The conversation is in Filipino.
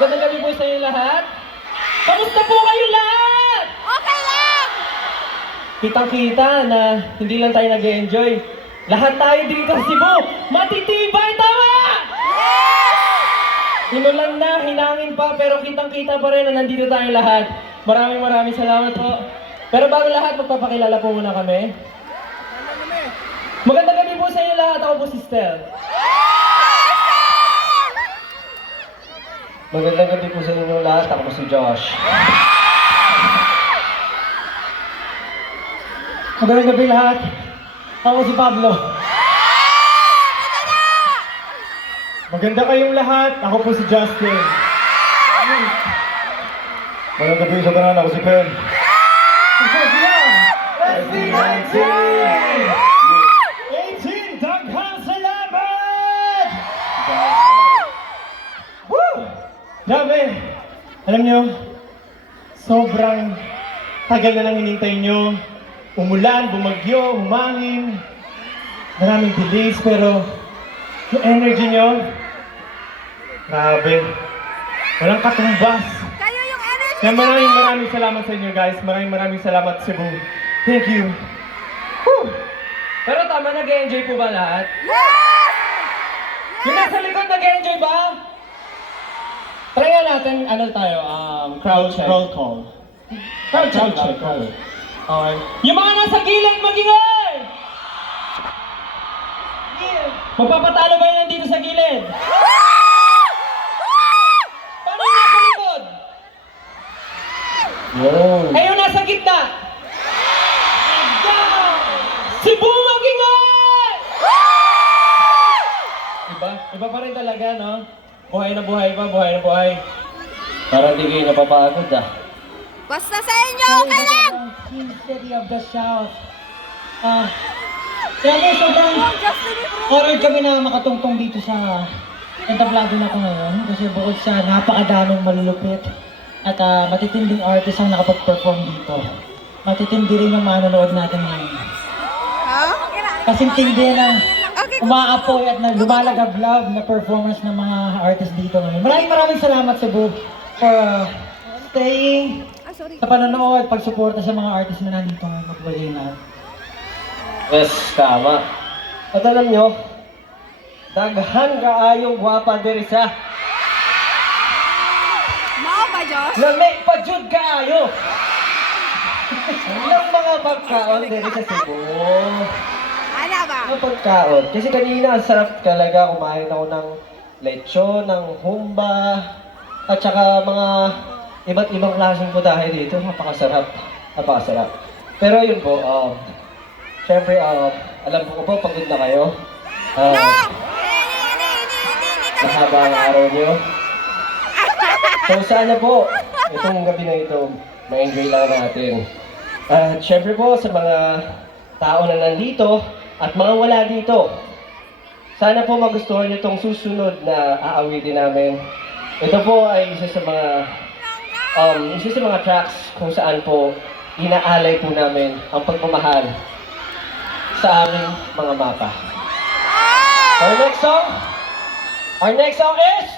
Magandang gabi po sa inyo lahat. Kamusta po kayo lahat? Okay lang! Kitang-kita na hindi lang tayo nag-enjoy. Lahat tayo dito sa Cebu, matitibay, tama! Yes! Inulan na, hinangin pa, pero kitang-kita pa rin na nandito tayo lahat. Maraming salamat po. Pero bago lahat, magpapakilala po muna kami. Magandang gabi po sa inyo lahat. Ako po si Stel. Magandang gabi po sa inyo lahat. Ako po si Josh. Magandang gabi lahat. Ako po si Pablo. Maganda kayong lahat. Ako po si Justin. Magandang gabi sa tanan. Ako si Pen. SB19! 18! Daghang salamat! Woo! Grabe! Alam nyo, sobrang tagal na lang hinintay nyo. Umulan, bumagyo, humangin. Maraming delays, pero yung energy nyo, grabe. Walang katumbas. Kayo yung energy Kaya maraming salamat sa inyo guys. Maraming salamat Cebu. Thank you. Woo! Pero tama, nag-enjoy po ba lahat? Yes! Yung nasa likod, nag-enjoy ba? Try nga natin, crowd check. Roll call. Crowd check. Okay. Yung mga nasa gilid, mag-ingay! Magpapatalo ba yun nandito sa gilid? Paano yung nasa likod? Eh, yung nasa gitna? Cebu, mag-ingay! Iba pa rin talaga, no? Buhay na buhay pa, buhay na buhay. Parang di kayo napapagod, ah. Basta sa inyo, okay lang! City of the South. Grabe, sobrang Oh, Justin, honored kami na makatungtong dito sa entablado na ko ngayon. Kasi bukod sa napakadaming malulupit at matitinding artist ang nakapag-perform dito. Matitindi rin yung manonood natin ngayon. Ha? Kasing tindi ng Okay. umaapoy at na lumalagablag na performance ng mga artist dito ngayon. Maraming salamat Cebu for staying Ah, sorry. sa panonood, pagsuporta sa mga artist na nandito ngayon. Magbagay na. Yes, tama. At alam nyo, daghan kaayong gwapa diri sa Mao ba, Josh? lami pa jud kaayo. Ilang mga pagkaon diri sa Cebu. Ano ba? Mga pagkaon. Kasi kanina, ang sarap talaga. Kumain ako ng lechon, ng humba, at saka mga iba't ibang klaseng putahe dito. Napakasarap. Pero yun po, syempre, alam ko po, pagod na kayo. Mahaba ang araw niyo. So sana po, itong gabi na ito, ma-enjoy lang natin. At syempre po, sa mga tao na nandito, at mga wala dito, sana po magustuhan niyo itong susunod na aawitin namin. Ito po ay isa sa mga tracks kung saan po inaalay po namin ang pagmamahal sa aming mga mapa. Our next song is